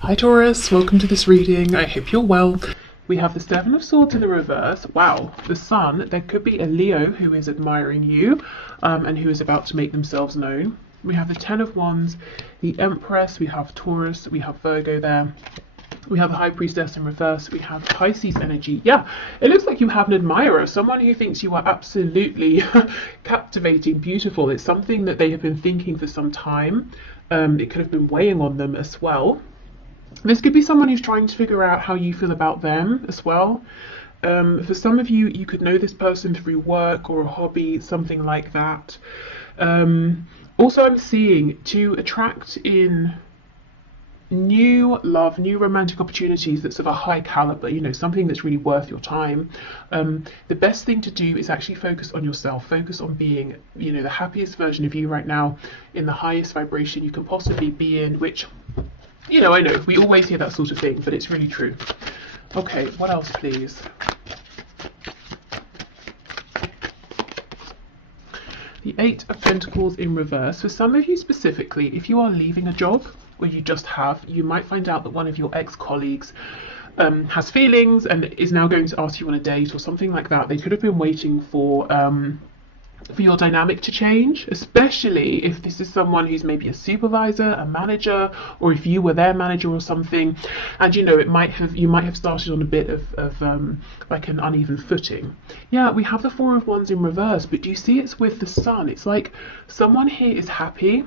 Hi Taurus, welcome to this reading. I hope you're well. We have the Seven of Swords in the reverse. Wow, the Sun. There could be a Leo who is admiring you and who is about to make themselves known. We have the Ten of Wands, the Empress, we have Taurus, we have Virgo there. We have the High Priestess in reverse. We have Pisces energy. Yeah, it looks like you have an admirer, someone who thinks you are absolutely captivating, beautiful. It's something that they have been thinking for some time. It could have been weighing on them as well. This could be someone who's trying to figure out how you feel about them as well. For some of you, you could know this person through work or a hobby, something like that. Also, I'm seeing to attract in new love, new romantic opportunities that's of a high caliber, you know, something that's really worth your time. The best thing to do is actually focus on yourself, focus on being, you know, the happiest version of you right now, in the highest vibration you can possibly be in, which, you know, I know we always hear that sort of thing, but it's really true. Okay, what else, please? The Eight of Pentacles in reverse. For some of you specifically, if you are leaving a job, or you just have, you might find out that one of your ex-colleagues has feelings and is now going to ask you on a date or something like that. They could have been waiting for your dynamic to change, especially if this is someone who's maybe a supervisor, a manager, or if you were their manager or something, and you know, you might have started on a bit of like an uneven footing. Yeah, we have the Four of Wands in reverse, but do you see it's with the Sun? It's like someone here is happy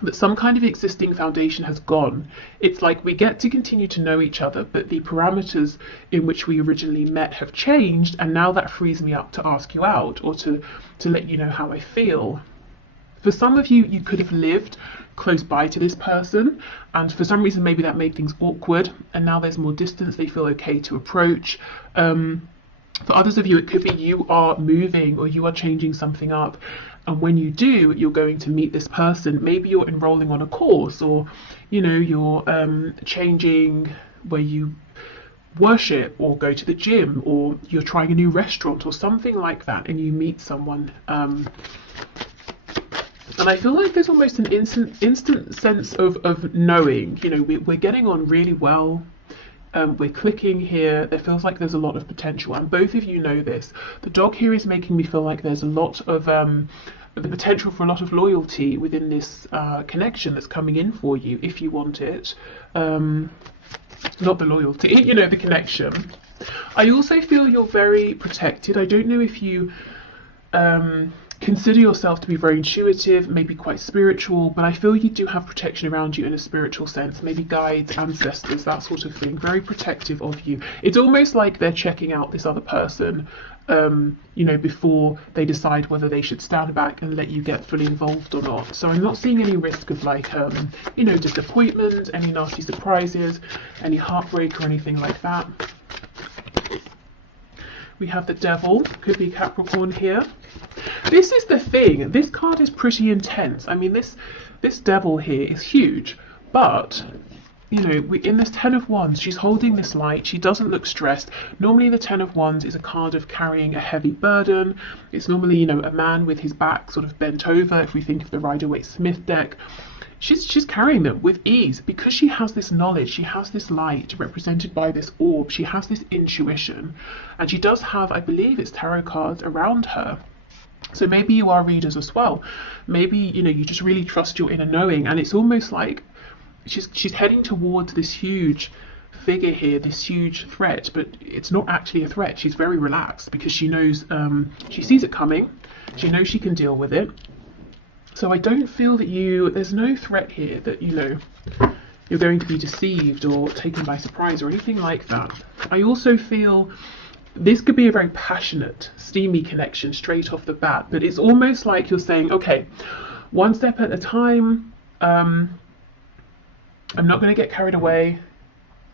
that some kind of existing foundation has gone. It's like we get to continue to know each other, but the parameters in which we originally met have changed, and now that frees me up to ask you out or to let you know how I feel. For some of you, you could have lived close by to this person, and for some reason maybe that made things awkward, and now there's more distance, they feel okay to approach. For others of you, it could be you are moving or you are changing something up, and when you do, you're going to meet this person. Maybe you're enrolling on a course, or you know, you're changing where you worship or go to the gym, or you're trying a new restaurant or something like that, and you meet someone. And I feel like there's almost an instant sense of knowing, you know, we're getting on really well. We're clicking here. There feels like there's a lot of potential, and both of you know this. The dog here is making me feel like there's a lot of the potential for a lot of loyalty within this connection that's coming in for you, if you want it. Not the loyalty, you know, the connection. I also feel you're very protected. I don't know if you consider yourself to be very intuitive, maybe quite spiritual, but I feel you do have protection around you in a spiritual sense, maybe guides, ancestors, that sort of thing, very protective of you. It's almost like they're checking out this other person, you know, before they decide whether they should stand back and let you get fully involved or not. So I'm not seeing any risk of like, you know, disappointment, any nasty surprises, any heartbreak or anything like that. We have the Devil, could be Capricorn here. This is the thing, this card is pretty intense. I mean, this Devil here is huge, but you know, in this Ten of Wands, she's holding this light. She doesn't look stressed. Normally the Ten of Wands is a card of carrying a heavy burden. It's normally, you know, a man with his back sort of bent over, if we think of the Rider-Waite-Smith deck. She's carrying them with ease because she has this knowledge, she has this light represented by this orb, she has this intuition, and she does have, I believe it's tarot cards around her. So maybe you are readers as well. Maybe, you know, you just really trust your inner knowing, and it's almost like she's heading towards this huge figure here, this huge threat, but it's not actually a threat. She's very relaxed because she knows, she sees it coming, she knows she can deal with it. So I don't feel that there's no threat here that, you know, you're going to be deceived or taken by surprise or anything like that. I also feel this could be a very passionate, steamy connection straight off the bat, but it's almost like you're saying, okay, one step at a time. I'm not going to get carried away.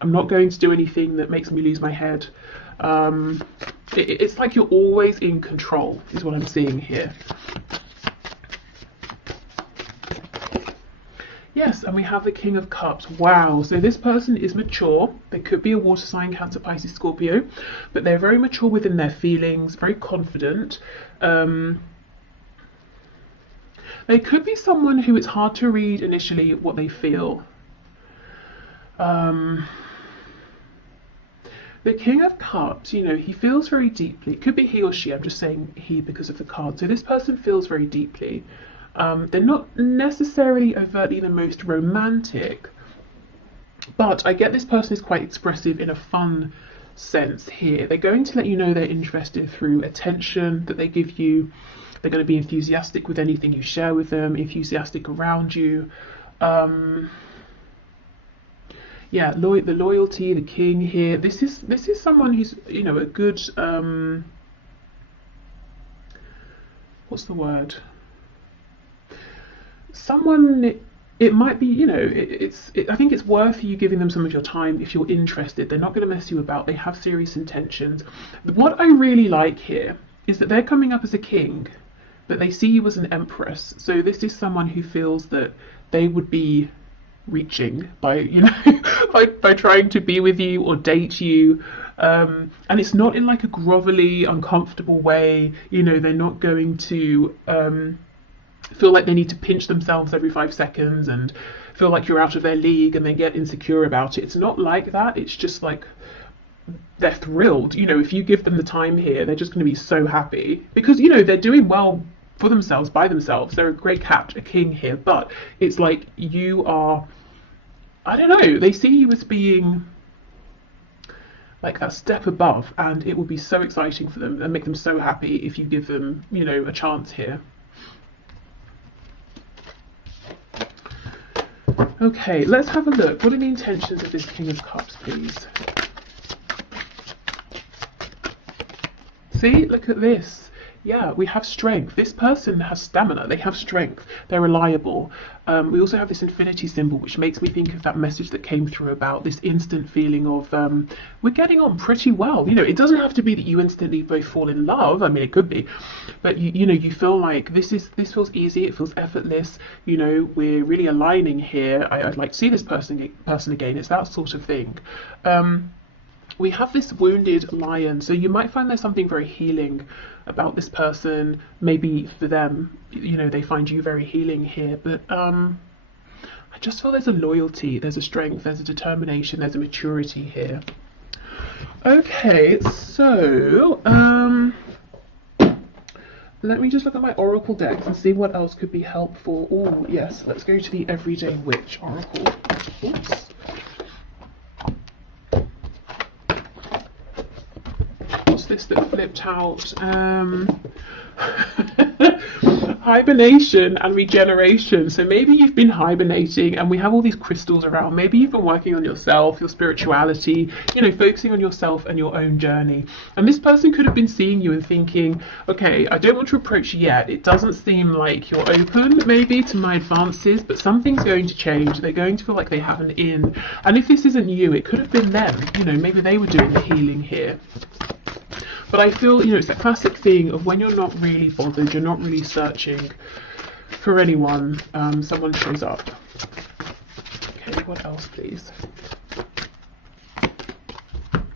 I'm not going to do anything that makes me lose my head. It's like you're always in control, is what I'm seeing here. Yes, and we have the King of Cups. Wow, so this person is mature. They could be a water sign, Cancer, Pisces, Scorpio, but they're very mature within their feelings, very confident. They could be someone who it's hard to read initially what they feel. Um, the King of Cups, you know, he feels very deeply. It could be he or she. I'm just saying he because of the card. So this person feels very deeply. They're not necessarily overtly the most romantic, but I get this person is quite expressive in a fun sense here. They're going to let you know they're interested through attention that they give you. They're going to be enthusiastic with anything you share with them, enthusiastic around you. Yeah, the loyalty, the king here. This is someone who's, you know, a good what's the word? Someone. It might be, you know, I think it's worth you giving them some of your time if you're interested. They're not going to mess you about. They have serious intentions. What I really like here is that they're coming up as a king, but they see you as an empress. So this is someone who feels that they would be reaching by, you know, by trying to be with you or date you. And it's not in like a grovelly, uncomfortable way. You know, they're not going to feel like they need to pinch themselves every 5 seconds and feel like you're out of their league and they get insecure about it. It's not like that. It's just like they're thrilled. You know, if you give them the time here, they're just going to be so happy because, you know, they're doing well for themselves, by themselves. They're a great a king here, but it's like you are, I don't know, they see you as being like that step above, and it will be so exciting for them and make them so happy if you give them, you know, a chance here. Okay, let's have a look. What are the intentions of this King of Cups, please? See, look at this. Yeah, we have strength. This person has stamina. They have strength. They're reliable. We also have this infinity symbol, which makes me think of that message that came through about this instant feeling of we're getting on pretty well. You know, it doesn't have to be that you instantly both fall in love. I mean, it could be, but you know, you feel like this feels easy. It feels effortless. You know, we're really aligning here. I'd like to see this person again. It's that sort of thing. We have this wounded lion, so you might find there's something very healing about this person. Maybe for them, you know, they find you very healing here, but I just feel there's a loyalty, there's a strength, there's a determination, there's a maturity here. Okay, so let me just look at my oracle decks and see what else could be helpful. Oh yes, let's go to the Everyday Witch oracle. Oops. This that flipped out. Hibernation and regeneration. So maybe you've been hibernating and we have all these crystals around. Maybe you've been working on yourself, your spirituality, you know, focusing on yourself and your own journey. And this person could have been seeing you and thinking, okay, I don't want to approach you yet. It doesn't seem like you're open maybe to my advances, but something's going to change. They're going to feel like they have an in. And if this isn't you, it could have been them. You know, maybe they were doing the healing here. But I feel, you know, it's a classic thing of when you're not really bothered, you're not really searching for anyone, someone shows up. Okay, what else, please?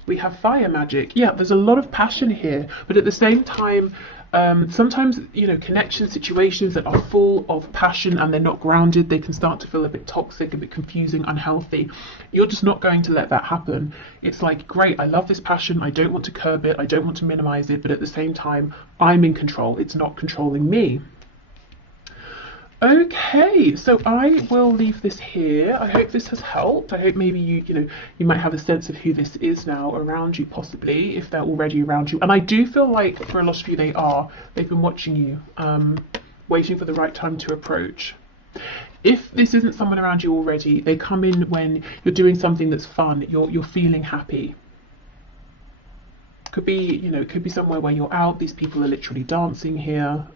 We have fire magic. Yeah, there's a lot of passion here, but at the same time, sometimes, you know, connection situations that are full of passion and they're not grounded, they can start to feel a bit toxic, a bit confusing, unhealthy. You're just not going to let that happen. It's like, great, I love this passion, I don't want to curb it, I don't want to minimize it, but at the same time, I'm in control, it's not controlling me. Okay, so I will leave this here. I hope this has helped. I hope maybe you might have a sense of who this is now around you, possibly, if they're already around you. And I do feel like for a lot of you they've been watching you, waiting for the right time to approach. If this isn't someone around you already, they come in when you're doing something that's fun, you're feeling happy. Could be, you know, it could be somewhere where you're out, these people are literally dancing here,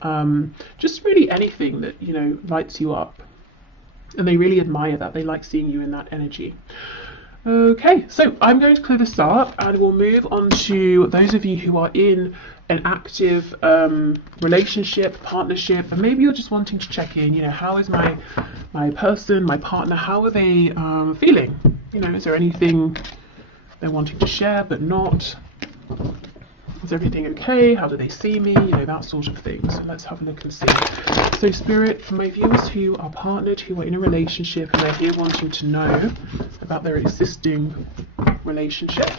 just really anything that, you know, lights you up. And they really admire that, they like seeing you in that energy. Okay, so I'm going to clear this up and we'll move on to those of you who are in an active relationship, partnership, and maybe you're just wanting to check in, you know, how is my person, my partner, how are they feeling? You know, is there anything they're wanting to share but not? Is everything okay? How do they see me? You know, that sort of thing. So let's have a look and see. So Spirit, for my viewers who are partnered, who are in a relationship, and they're here wanting to know about their existing relationship,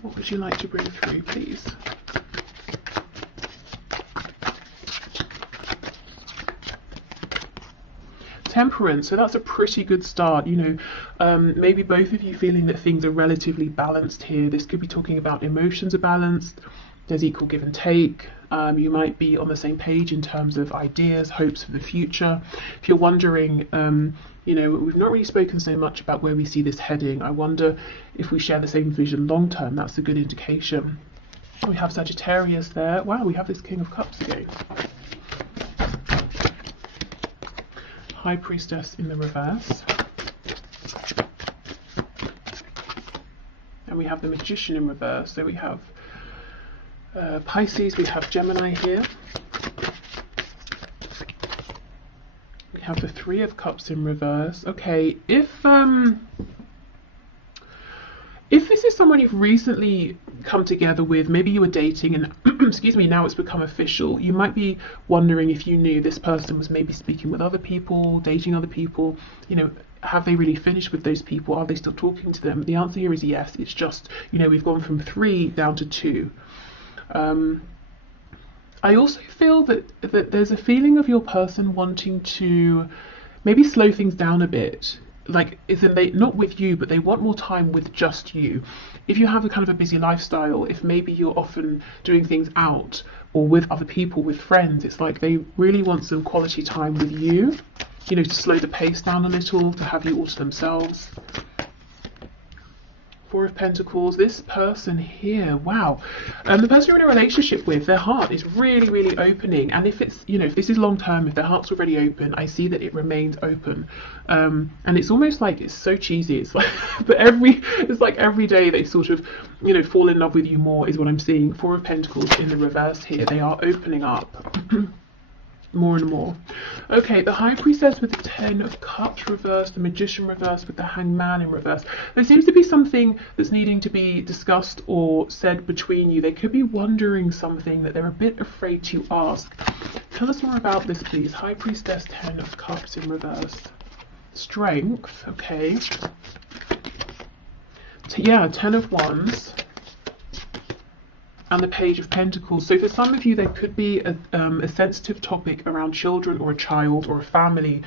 what would you like to bring through, please? Temperance, so that's a pretty good start. You know, maybe both of you feeling that things are relatively balanced here. This could be talking about emotions are balanced, there's equal give and take. You might be on the same page in terms of ideas, hopes for the future. If you're wondering, you know, we've not really spoken so much about where we see this heading. I wonder if we share the same vision long term. That's a good indication. We have Sagittarius there. Wow, we have this King of Cups again. High Priestess in the reverse. And we have the Magician in reverse. So we have Pisces, we have Gemini here. We have the Three of Cups in reverse. Okay, if this is someone you've recently come together with, maybe you were dating and excuse me, now it's become official, you might be wondering if you knew this person was maybe speaking with other people, dating other people, you know, have they really finished with those people? Are they still talking to them? The answer here is yes. It's just, you know, we've gone from 3 down to 2. I also feel that there's a feeling of your person wanting to maybe slow things down a bit. Like, isn't they not with you, but they want more time with just you. If you have a kind of a busy lifestyle, if maybe you're often doing things out or with other people, with friends, it's like they really want some quality time with you, you know, to slow the pace down a little, to have you all to themselves. Four of Pentacles, this person here, wow. The person you're in a relationship with, their heart is really, really opening. And if it's, you know, if this is long term, if their heart's already open, I see that it remains open. And it's almost like, it's so cheesy. It's like, but it's like every day they sort of, you know, fall in love with you more is what I'm seeing. Four of Pentacles in the reverse here. They are opening up. More and more. Okay, the High Priestess with the 10 of Cups reversed, the Magician reversed with the Hanged Man in reverse. There seems to be something that's needing to be discussed or said between you. They could be wondering something that they're a bit afraid to ask. Tell us more about this, please. High Priestess, 10 of Cups in reverse. Strength, okay. Yeah, 10 of Wands. And the Page of Pentacles. So for some of you, there could be a sensitive topic around children or a child or a family.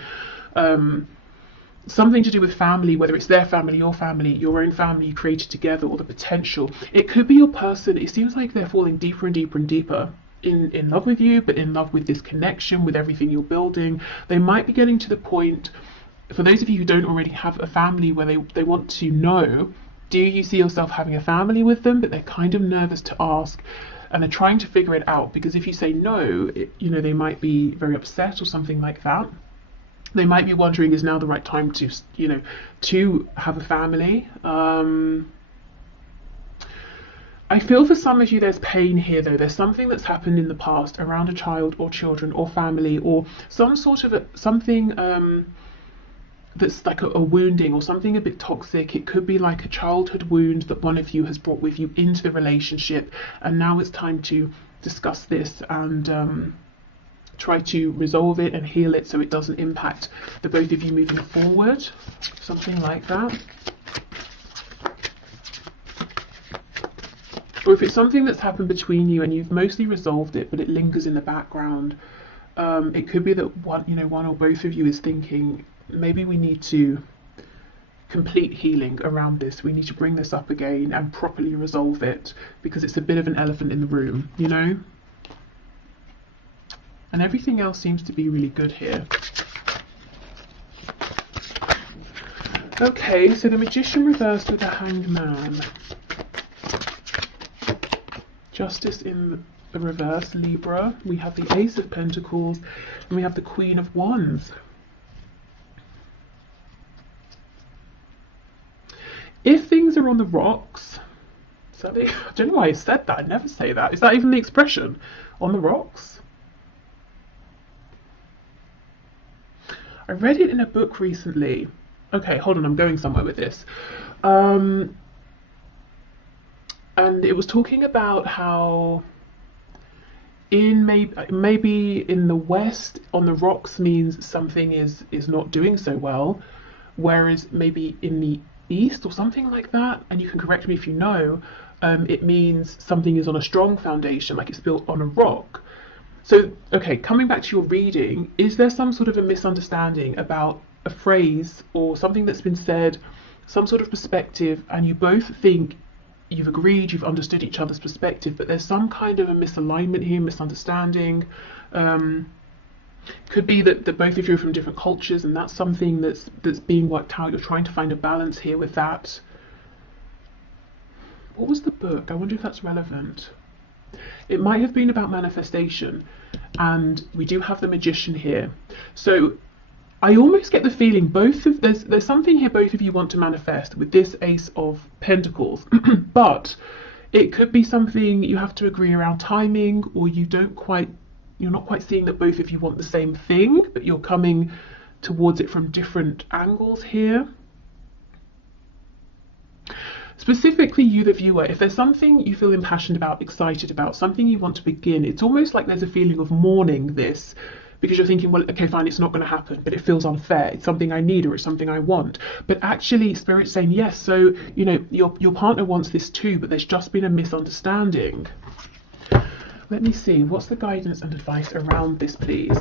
Something to do with family, whether it's their family, your own family you created together, or the potential. It could be your person. It seems like they're falling deeper and deeper and deeper in love with you, but in love with this connection, with everything you're building. They might be getting to the point, for those of you who don't already have a family, where they want to know, do you see yourself having a family with them? But they're kind of nervous to ask, and they're trying to figure it out, because if you say no, you know, they might be very upset or something like that. They might be wondering, is now the right time to, you know, to have a family? I feel for some of you there's pain here though. There's something that's happened in the past around a child or children or family, or some sort of something that's like a wounding or something a bit toxic. It could be like a childhood wound that one of you has brought with you into the relationship, and now it's time to discuss this and try to resolve it and heal it so it doesn't impact the both of you moving forward. Something like that. Or if it's something that's happened between you and you've mostly resolved it, but it lingers in the background, it could be that one or both of you is thinking, maybe we need to complete healing around this. We need to bring this up again and properly resolve it, because it's a bit of an elephant in the room, you know? And everything else seems to be really good here. Okay, so the Magician reversed with the Hanged Man. Justice in the reverse, Libra. We have the Ace of Pentacles, and we have the Queen of Wands. If things are on the rocks, so I don't know why I said that. I never say that. Is that even the expression? On the rocks? I read it in a book recently. Okay, hold on, I'm going somewhere with this. and it was talking about how in maybe in the West on the rocks means something is not doing so well, whereas maybe in the East or something like that, and you can correct me if you know, it means something is on a strong foundation, like it's built on a rock. So, okay, coming back to your reading, is there some sort of a misunderstanding about a phrase or something that's been said, some sort of perspective, and you both think you've agreed, you've understood each other's perspective, but there's some kind of a misalignment here, misunderstanding? Could be that both of you are from different cultures, and that's something that's being worked out. You're trying to find a balance here with that. What was the book? I wonder if that's relevant. It might have been about manifestation, and we do have the Magician here. So I almost get the feeling there's something here both of you want to manifest with this Ace of Pentacles, but it could be something you have to agree around timing, or you're not quite seeing that both of you want the same thing, but you're coming towards it from different angles here. Specifically, you, the viewer, if there's something you feel impassioned about, excited about, something you want to begin, it's almost like there's a feeling of mourning this, because you're thinking, well, okay, fine, it's not going to happen, but it feels unfair. It's something I need, or it's something I want. But actually, Spirit's saying, yes, so, you know, your partner wants this too, but there's just been a misunderstanding. Let me see, what's the guidance and advice around this, please?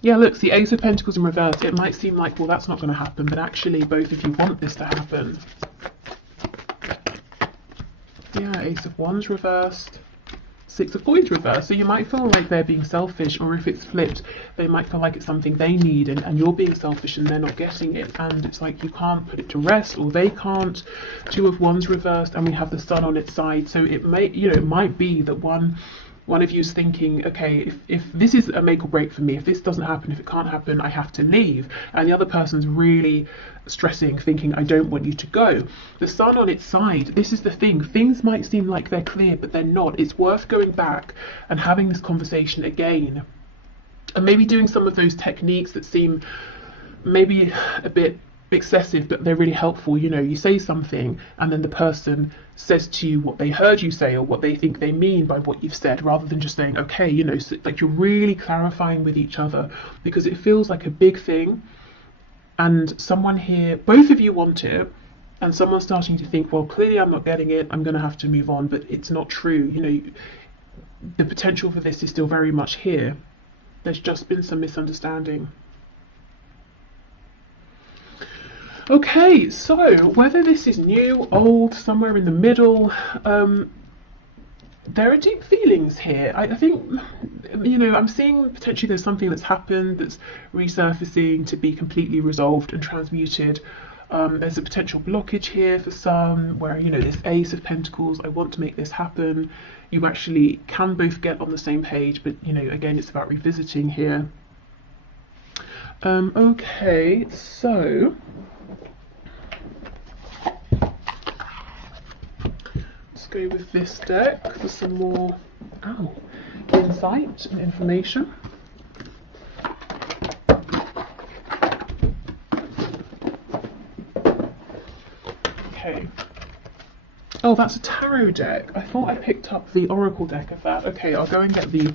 Yeah, look, the Ace of Pentacles in reverse. It might seem like, well, that's not going to happen, but actually both of you want this to happen. Yeah, Ace of Wands reversed. Six of Coins reversed. So you might feel like they're being selfish, or if it's flipped, they might feel like it's something they need, and you're being selfish and they're not getting it, and it's like you can't put it to rest, or they can't. Two of Wands reversed, and we have the Sun on its side. So it may, you know, it might be that one of you is thinking, okay, if this is a make or break for me, if this doesn't happen, if it can't happen, I have to leave. And the other person's really stressing, thinking, I don't want you to go. The Sun on its side, this is the thing. Things might seem like they're clear, but they're not. It's worth going back and having this conversation again. And maybe doing some of those techniques that seem maybe a bit excessive, but they're really helpful. You know, you say something and then the person says to you what they heard you say, or what they think they mean by what you've said, rather than just saying, okay, you know, so, like, you're really clarifying with each other, because it feels like a big thing, and someone here, both of you want it, and someone's starting to think, well, clearly I'm not getting it, I'm going to have to move on. But it's not true. You know, the potential for this is still very much here. There's just been some misunderstanding. Okay, so whether this is new, old, somewhere in the middle, there are deep feelings here. I think, you know, I'm seeing potentially there's something that's happened that's resurfacing to be completely resolved and transmuted. There's a potential blockage here for some, where, you know, this Ace of Pentacles, I want to make this happen. You actually can both get on the same page, but, you know, again, it's about revisiting here. Okay, so go with this deck for some more insight and information. Okay. Oh, that's a tarot deck. I thought I picked up the oracle deck of that. Okay, I'll go and get the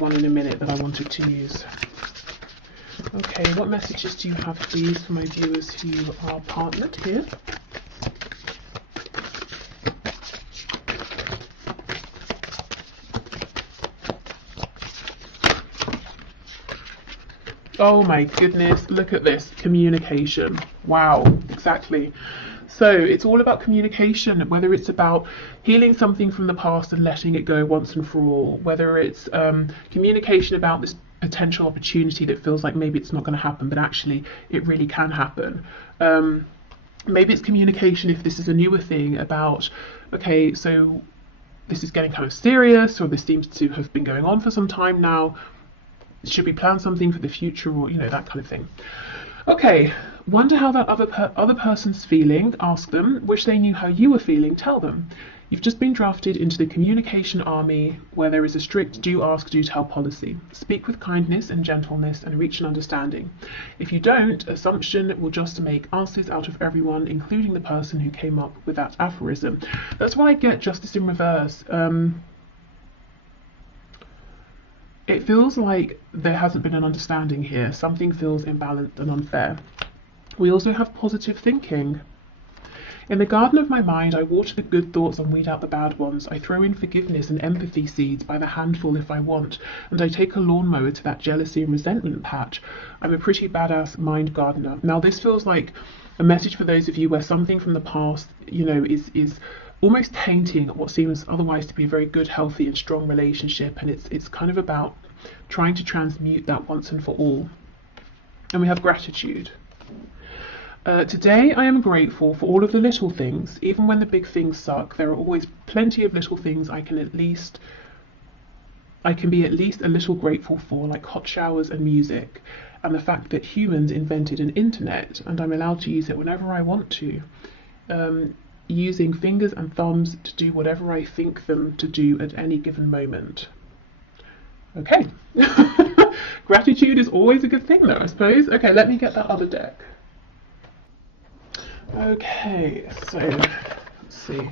one in a minute that I wanted to use. Okay, what messages do you have, please, for my viewers who are partnered here? Oh my goodness, look at this, communication. Wow, exactly. So it's all about communication, whether it's about healing something from the past and letting it go once and for all, whether it's communication about this potential opportunity that feels like maybe it's not going to happen, but actually it really can happen. Maybe it's communication, if this is a newer thing, about, okay, so this is getting kind of serious, or this seems to have been going on for some time now. Should we plan something for the future, or, you know, that kind of thing. Okay, wonder how that other person's feeling. Ask them. Wish they knew how you were feeling. Tell them. You've just been drafted into the communication army, where there is a strict do ask, do tell policy. Speak with kindness and gentleness and reach an understanding. If you don't, assumption will just make asses out of everyone, including the person who came up with that aphorism. That's why I get justice in reverse. It feels like there hasn't been an understanding here. Something feels imbalanced and unfair. We also have positive thinking. In the garden of my mind, I water the good thoughts and weed out the bad ones. I throw in forgiveness and empathy seeds by the handful if I want, and I take a lawnmower to that jealousy and resentment patch. I'm a pretty badass mind gardener. Now, this feels like a message for those of you where something from the past, you know, is almost tainting what seems otherwise to be a very good, healthy and strong relationship, and it's kind of about trying to transmute that once and for all. And we have gratitude. Today I am grateful for all of the little things. Even when the big things suck, there are always plenty of little things I can be at least a little grateful for, like hot showers and music, and the fact that humans invented an internet and I'm allowed to use it whenever I want to, using fingers and thumbs to do whatever I think them to do at any given moment. Okay. Gratitude is always a good thing though, I suppose. Okay, let me get that other deck. Okay, so let's see.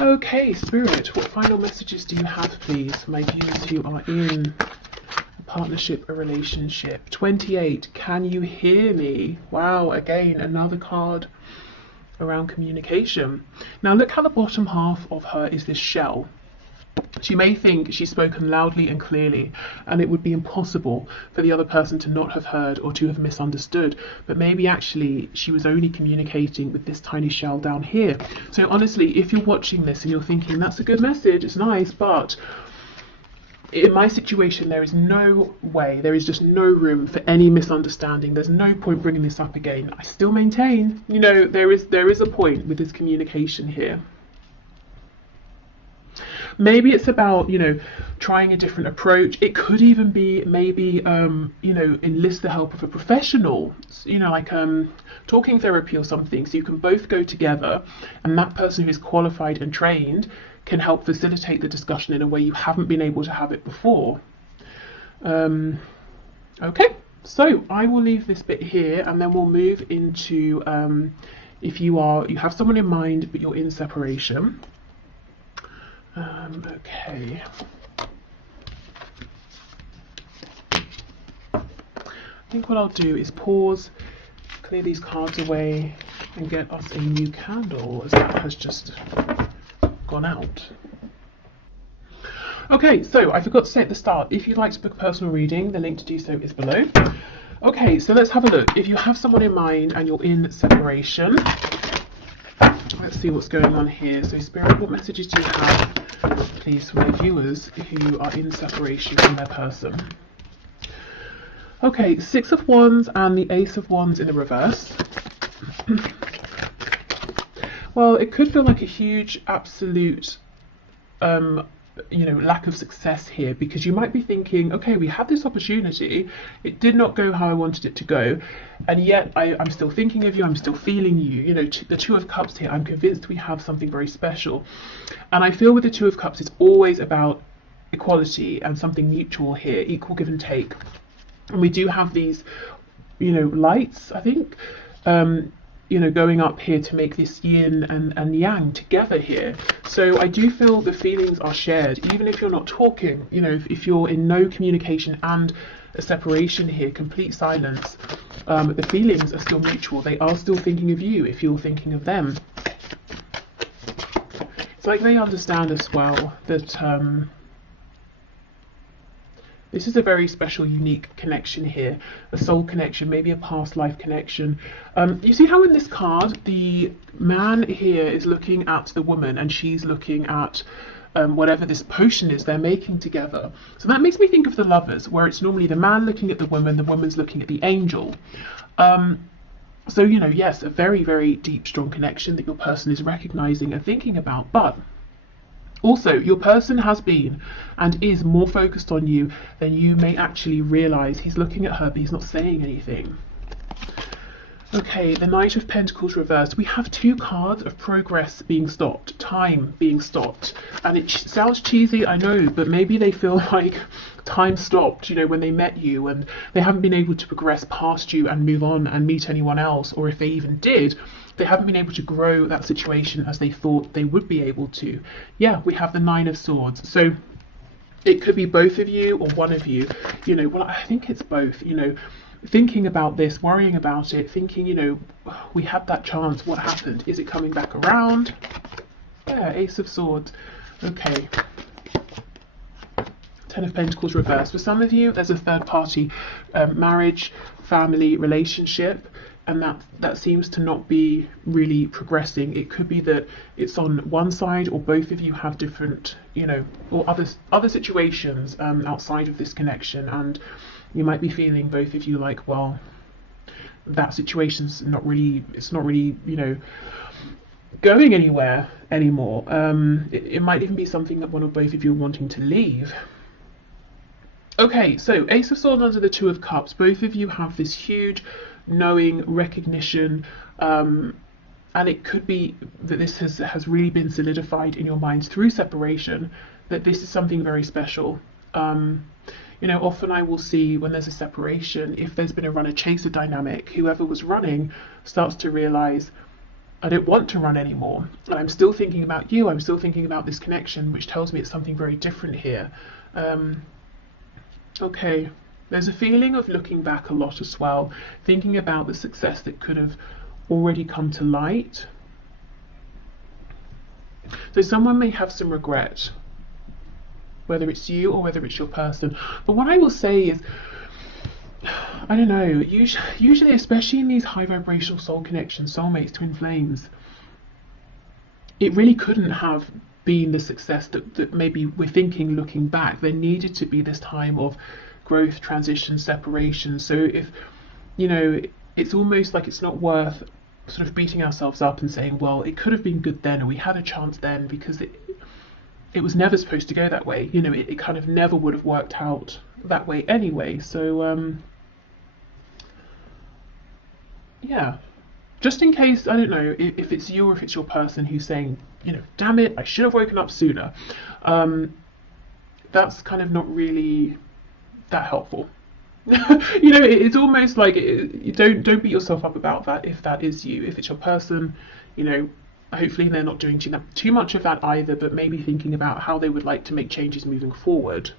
Okay, Spirit, what final messages do you have, please, for my viewers who are in a partnership, a relationship? 28, can you hear me? Wow, again, another card around communication. Now look how the bottom half of her is this shell. She may think she's spoken loudly and clearly, and it would be impossible for the other person to not have heard or to have misunderstood, but maybe actually she was only communicating with this tiny shell down here. So honestly, if you're watching this and you're thinking, that's a good message, it's nice, but in my situation, there is no way, there is just no room for any misunderstanding. There's no point bringing this up again. I still maintain, you know, there is a point with this communication here. Maybe it's about, you know, trying a different approach. It could even be maybe, you know, enlist the help of a professional, you know, like talking therapy or something. So you can both go together and that person who's qualified and trained can help facilitate the discussion in a way you haven't been able to have it before. Okay, so I will leave this bit here and then we'll move into if you have someone in mind but you're in separation. Okay. I think what I'll do is pause, clear these cards away, and get us a new candle as that has just gone out. Okay, so I forgot to say at the start, if you'd like to book a personal reading, the link to do so is below. Okay, so let's have a look. If you have someone in mind and you're in separation, let's see what's going on here. So Spirit, what messages do you have, please, for my viewers who are in separation from their person? Okay, 6 of Wands and the Ace of Wands in the reverse. Well, it could feel like a huge, absolute, you know, lack of success here, because you might be thinking, okay, we had this opportunity, it did not go how I wanted it to go, and yet I'm still thinking of you, I'm still feeling you. You know, the Two of Cups here, I'm convinced we have something very special. And I feel with the Two of Cups, it's always about equality and something mutual here, equal give and take. And we do have these, you know, lights, I think, you know, going up here to make this yin and yang together here. So I do feel the feelings are shared, even if you're not talking, you know, if you're in no communication and a separation here, complete silence, the feelings are still mutual. They are still thinking of you if you're thinking of them. It's like they understand as well that this is a very special, unique connection here, a soul connection, maybe a past life connection. You see how in this card, the man here is looking at the woman and she's looking at whatever this potion is they're making together. So that makes me think of the Lovers, where it's normally the man looking at the woman's looking at the angel. So, you know, yes, a very, very deep, strong connection that your person is recognizing and thinking about. But Also, your person has been and is more focused on you than you may actually realize. He's looking at her, but he's not saying anything. Okay, the Knight of Pentacles reversed. We have two cards of progress being stopped, time being stopped. And it sounds cheesy, I know, but maybe they feel like time stopped, you know, when they met you and they haven't been able to progress past you and move on and meet anyone else. Or if they even did, they haven't been able to grow that situation as they thought they would be able to. Yeah, we have the Nine of Swords. So it could be both of you or one of you, you know, well, I think it's both, you know, thinking about this, worrying about it, thinking, you know, we had that chance, what happened? Is it coming back around? Yeah, Ace of Swords. Okay. Ten of Pentacles reversed. For some of you, there's a third party marriage, family, relationship, and that seems to not be really progressing. It could be that it's on one side, or both of you have different, you know, or other situations outside of this connection, and you might be feeling, both of you, like, well, that situation's not really, it's not really, you know, going anywhere anymore. It might even be something that one or both of you are wanting to leave. Okay, so Ace of Swords under the Two of Cups. Both of you have this huge knowing, recognition, and it could be that this has really been solidified in your minds through separation, that this is something very special. You know, often I will see when there's a separation, if there's been a runner-chaser dynamic, whoever was running starts to realize, I don't want to run anymore. And I'm still thinking about you, I'm still thinking about this connection, which tells me it's something very different here. Okay, there's a feeling of looking back a lot as well, thinking about the success that could have already come to light. So someone may have some regret, whether it's you or whether it's your person. But what I will say is, I don't know, usually, especially in these high vibrational soul connections, soulmates, twin flames, it really couldn't have been the success that maybe we're thinking looking back. There needed to be this time of growth, transition, separation. So if, you know, it's almost like it's not worth sort of beating ourselves up and saying, well, it could have been good then, or we had a chance then, because it was never supposed to go that way. You know, it kind of never would have worked out that way anyway. So yeah, just in case, I don't know if it's you or if it's your person who's saying, you know, damn it, I should have woken up sooner. That's kind of not really that helpful. You know, it's almost like you don't beat yourself up about that if that is you. If it's your person, you know, hopefully they're not doing too much of that either, but maybe thinking about how they would like to make changes moving forward.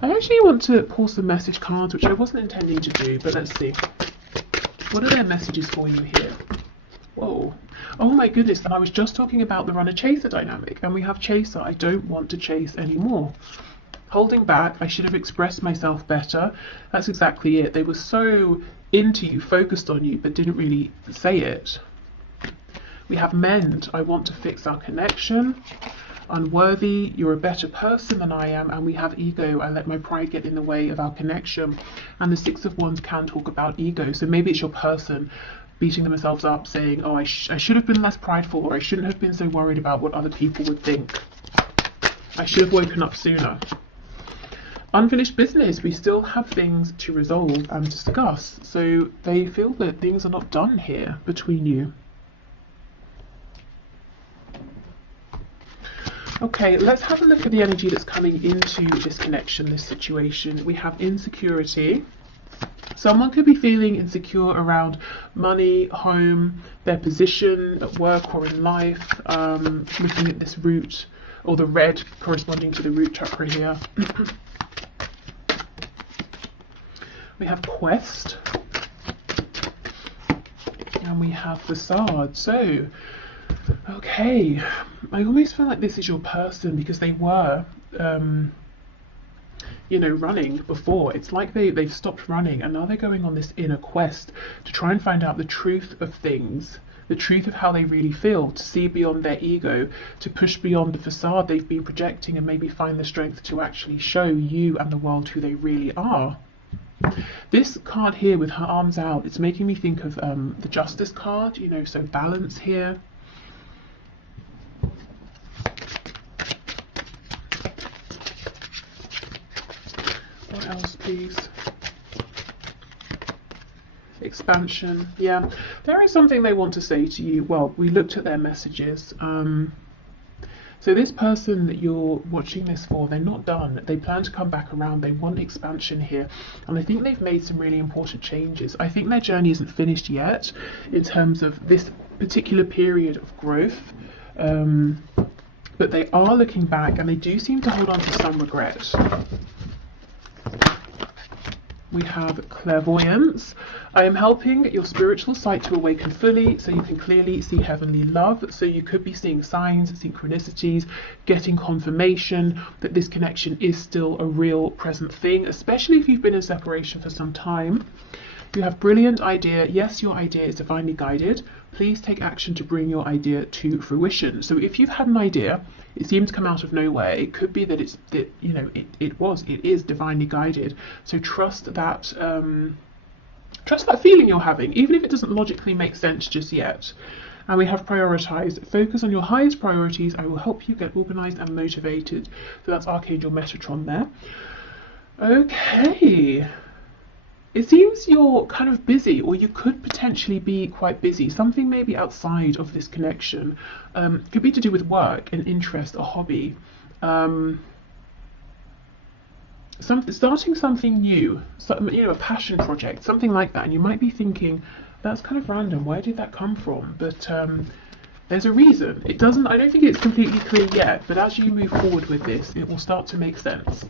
I actually want to pull some message cards, which I wasn't intending to do, but let's see. What are their messages for you here? Whoa. Oh my goodness, and I was just talking about the runner-chaser dynamic, and we have chaser. I don't want to chase anymore. Holding back, I should have expressed myself better. That's exactly it. They were so into you, focused on you, but didn't really say it. We have mend. I want to fix our connection. Unworthy. You're a better person than I am. And we have ego. I let my pride get in the way of our connection. And the Six of Wands can talk about ego. So maybe it's your person beating themselves up, saying, oh, I should have been less prideful, or I shouldn't have been so worried about what other people would think. I should have woken up sooner. Unfinished business. We still have things to resolve and discuss. So they feel that things are not done here between you. Okay, let's have a look at the energy that's coming into this connection, this situation. We have insecurity. Someone could be feeling insecure around money, home, their position at work or in life. Looking at this root, or the red corresponding to the root chakra here. We have quest. And we have facade. So, okay, I almost feel like this is your person, because they were, you know, running before. It's like they've stopped running, and now they're going on this inner quest to try and find out the truth of things, the truth of how they really feel, to see beyond their ego, to push beyond the facade they've been projecting, and maybe find the strength to actually show you and the world who they really are. This card here with her arms out, it's making me think of the Justice card, you know, so balance here. What else, please? Expansion. Yeah, there is something they want to say to you. Well, we looked at their messages. So this person that you're watching this for, they're not done. They plan to come back around. They want expansion here. And I think they've made some really important changes. I think their journey isn't finished yet in terms of this particular period of growth. But they are looking back and they do seem to hold on to some regret. We have clairvoyance. I am helping your spiritual sight to awaken fully so you can clearly see heavenly love. So you could be seeing signs, synchronicities, getting confirmation that this connection is still a real present thing, especially if you've been in separation for some time. You have brilliant idea. Yes, your idea is divinely guided. Please take action to bring your idea to fruition. So if you've had an idea, it seemed to come out of nowhere. It could be that it is divinely guided. So trust that feeling you're having, even if it doesn't logically make sense just yet. And we have prioritized. Focus on your highest priorities. I will help you get organized and motivated. So that's Archangel Metatron there. Okay. It seems you're kind of busy, or you could potentially be quite busy. Something maybe outside of this connection. Could be to do with work, an interest, a hobby. Starting something new, a passion project, something like that. And you might be thinking, that's kind of random. Where did that come from? But there's a reason. I don't think it's completely clear yet, but as you move forward with this, it will start to make sense.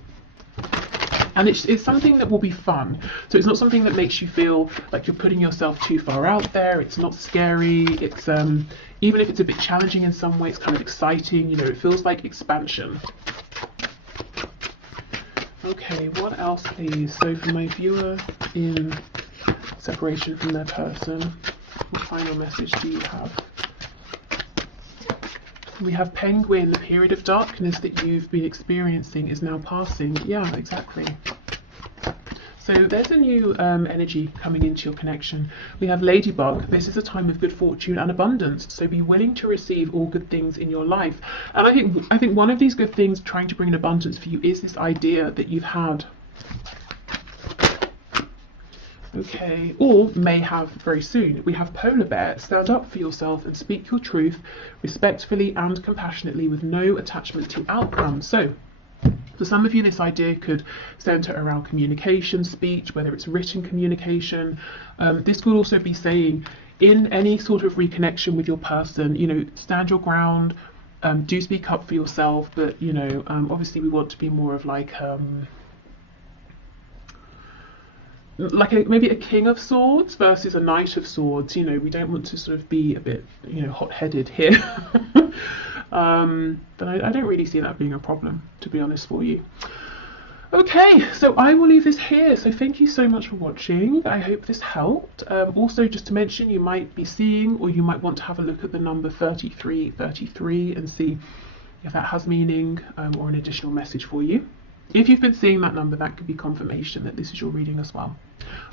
And it's something that will be fun. So it's not something that makes you feel like you're putting yourself too far out there. It's not scary. It's even if it's a bit challenging in some way, it's kind of exciting. It feels like expansion. Okay, what else, please? So for my viewer in separation from their person, what final message do you have? We have Penguin. The period of darkness that you've been experiencing is now passing. Yeah, exactly. So there's a new energy coming into your connection. We have Ladybug. This is a time of good fortune and abundance. So be willing to receive all good things in your life. And I think one of these good things trying to bring an abundance for you is this idea that you've had. Okay, or may have very soon. We have Polar Bear. Stand up for yourself and speak your truth respectfully and compassionately with no attachment to outcome. So for some of you, this idea could center around communication, speech, whether it's written communication. This could also be saying in any sort of reconnection with your person, stand your ground, do speak up for yourself, but obviously we want to be more of maybe a king of swords versus a knight of swords. We don't want to sort of be a bit hot-headed here. But I don't really see that being a problem, to be honest for you. Okay, so I will leave this here. So thank you so much for watching. I hope this helped. Also, just to mention, you might be seeing, or you might want to have a look at the number 3333 and see if that has meaning or an additional message for you. If you've been seeing that number, that could be confirmation that this is your reading as well.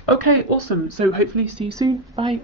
Okay, awesome. So hopefully see you soon. Bye.